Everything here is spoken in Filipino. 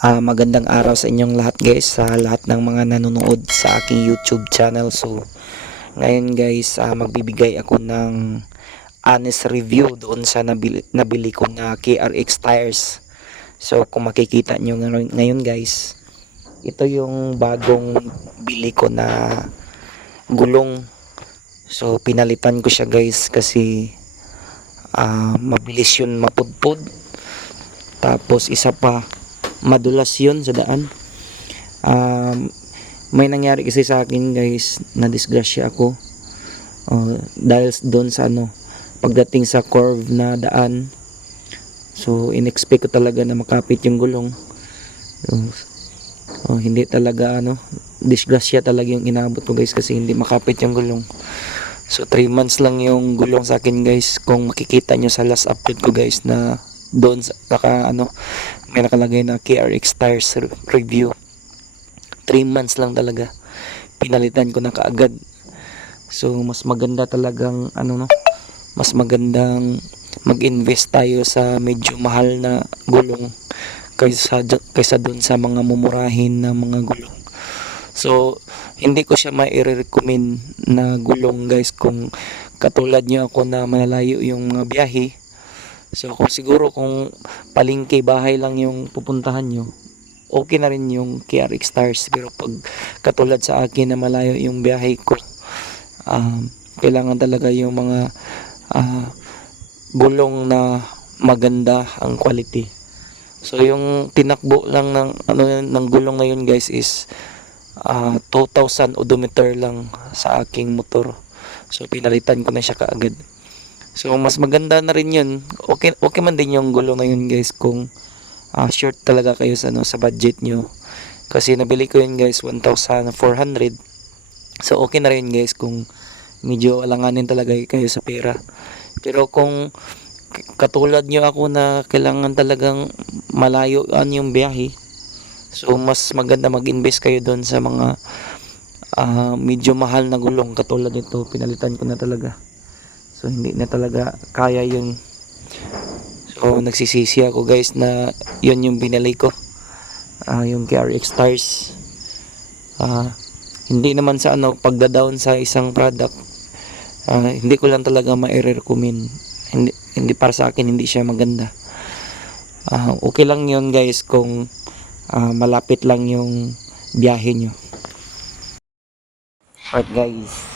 Ah, magandang araw sa inyong lahat guys, sa lahat ng mga nanonood sa aking YouTube channel. So, ngayon guys, ah, magbibigay ako ng honest review doon sa nabili, nabili ko na KRX tires. So, kung makikita nyo ngayon guys, ito yung bagong bili ko na gulong. So, pinalitan ko siya guys kasi ah, mabilis yun mapudpud. Tapos isa pa, madulas yun sa daan. Um, may nangyari kasi sa akin guys, na disgrasya ako. Uh, dahil doon sa ano, pagdating sa curve na daan. So, inexpect ko talaga na makapit yung gulong. So, oh, hindi talaga ano, disgrasya talaga yung inabot ko guys kasi hindi makapit yung gulong. So 3 months lang yung gulong sa akin guys. Kung makikita nyo sa last upload ko guys na doon sa naka ano may nakalagay na KRX tires re- review. 3 months lang talaga. Pinalitan ko na kaagad. So mas maganda talagang ano no, mas magandang mag-invest tayo sa medyo mahal na gulong kaysa kaysa doon sa mga mumurahin na mga gulong. So, hindi ko siya mai-recommend na gulong guys kung katulad nyo ako na malalayo yung mga biyahe. So, kung siguro kung palingke bahay lang yung pupuntahan nyo, okay na rin yung KRX Stars. Pero pag katulad sa akin na malayo yung biyahe ko, um, kailangan talaga yung mga ah, gulong na maganda ang quality. So yung tinakbo lang ng ano ng gulong ngayon guys is ah 2,000 odometer lang sa aking motor. So pinalitan ko na siya kaagad. So mas maganda na rin 'yun. Okay okay man din yung gulong ngayon guys kung ah, short talaga kayo sa ano sa budget nyo. Kasi nabili ko yun guys 1,400. So okay na rin guys kung medyo alanganin talaga kayo sa pera. Pero kung katulad nyo ako na kailangan talagang malayoan yung biyahe, so mas maganda mag-invest kayo doon sa mga ah, medyo mahal na gulong katulad nito, pinalitan ko na talaga. So hindi na talaga kaya yun. So nagsisisi ako guys na yun yung binili ko. Ah, yung KRX tires. Ah, hindi naman sa ano pagda-down sa isang product. ah, hindi ko lang talaga ma-recommend. Hindi hindi para sa akin hindi siya maganda. Ah, okay lang yun guys kung ah, malapit lang yung biyahe nyo. Alright guys,